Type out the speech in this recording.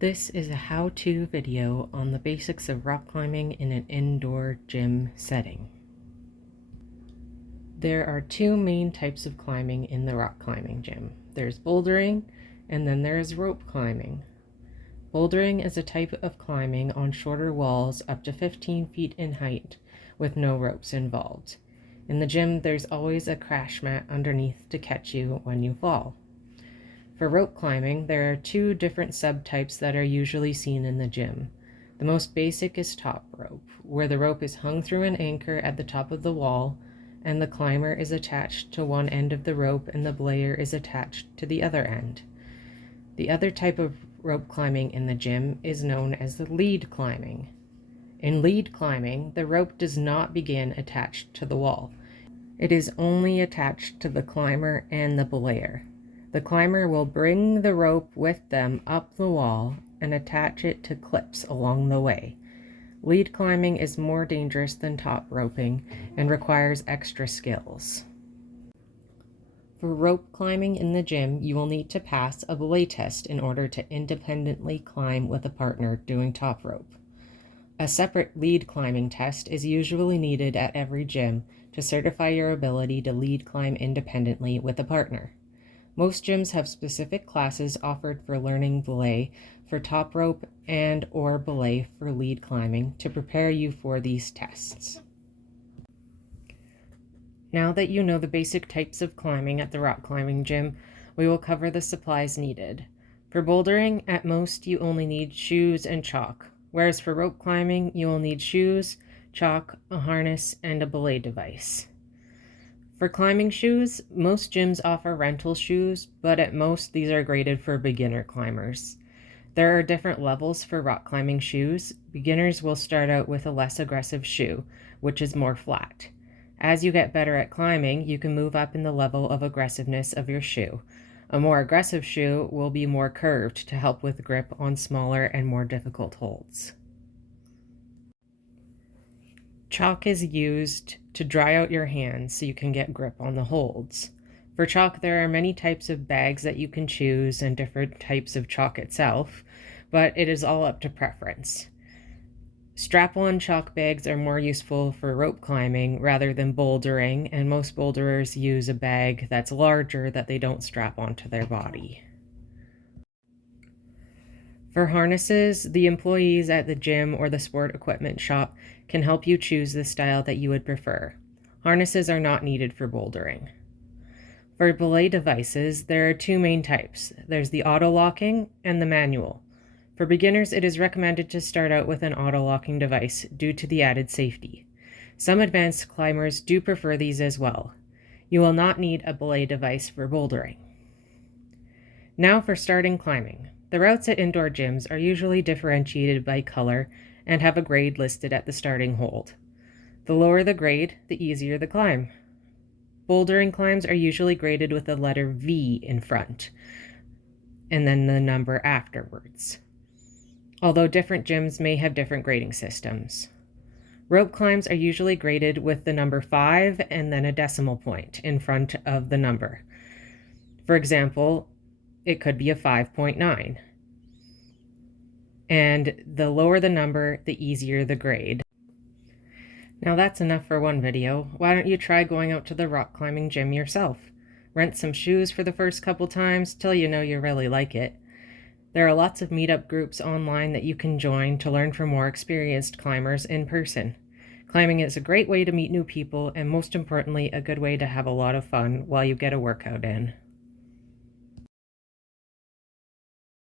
This is a how-to video on the basics of rock climbing in an indoor gym setting. There are two main types of climbing in the rock climbing gym. There's bouldering, and then there's rope climbing. Bouldering is a type of climbing on shorter walls up to 15 feet in height with no ropes involved. In the gym, there's always a crash mat underneath to catch you when you fall. For rope climbing, there are two different subtypes that are usually seen in the gym. The most basic is top rope, where the rope is hung through an anchor at the top of the wall, and the climber is attached to one end of the rope and the belayer is attached to the other end. The other type of rope climbing in the gym is known as the lead climbing. In lead climbing, the rope does not begin attached to the wall. It is only attached to the climber and the belayer. The climber will bring the rope with them up the wall and attach it to clips along the way. Lead climbing is more dangerous than top roping and requires extra skills. For rope climbing in the gym, you will need to pass a belay test in order to independently climb with a partner doing top rope. A separate lead climbing test is usually needed at every gym to certify your ability to lead climb independently with a partner. Most gyms have specific classes offered for learning belay for top rope and or belay for lead climbing to prepare you for these tests. Now that you know the basic types of climbing at the rock climbing gym, we will cover the supplies needed. For bouldering, at most you only need shoes and chalk, whereas for rope climbing you will need shoes, chalk, a harness, and a belay device. For climbing shoes, most gyms offer rental shoes, but at most these are graded for beginner climbers. There are different levels for rock climbing shoes. Beginners will start out with a less aggressive shoe, which is more flat. As you get better at climbing, you can move up in the level of aggressiveness of your shoe. A more aggressive shoe will be more curved to help with grip on smaller and more difficult holds. Chalk is used to dry out your hands so you can get grip on the holds. For chalk, there are many types of bags that you can choose and different types of chalk itself, but it is all up to preference. Strap-on chalk bags are more useful for rope climbing rather than bouldering, and most boulderers use a bag that's larger that they don't strap onto their body. For harnesses, the employees at the gym or the sport equipment shop can help you choose the style that you would prefer. Harnesses are not needed for bouldering. For belay devices, there are two main types. There's the auto-locking and the manual. For beginners, it is recommended to start out with an auto-locking device due to the added safety. Some advanced climbers do prefer these as well. You will not need a belay device for bouldering. Now for starting climbing. The routes at indoor gyms are usually differentiated by color and have a grade listed at the starting hold. The lower the grade, the easier the climb. Bouldering climbs are usually graded with the letter V in front, and then the number afterwards, although different gyms may have different grading systems. Rope climbs are usually graded with the number 5 and then a decimal point in front of the number. For example, it could be a 5.9. And the lower the number, the easier the grade. Now that's enough for one video. Why don't you try going out to the rock climbing gym yourself? Rent some shoes for the first couple times till you know you really like it. There are lots of meetup groups online that you can join to learn from more experienced climbers in person. Climbing is a great way to meet new people and most importantly, a good way to have a lot of fun while you get a workout in.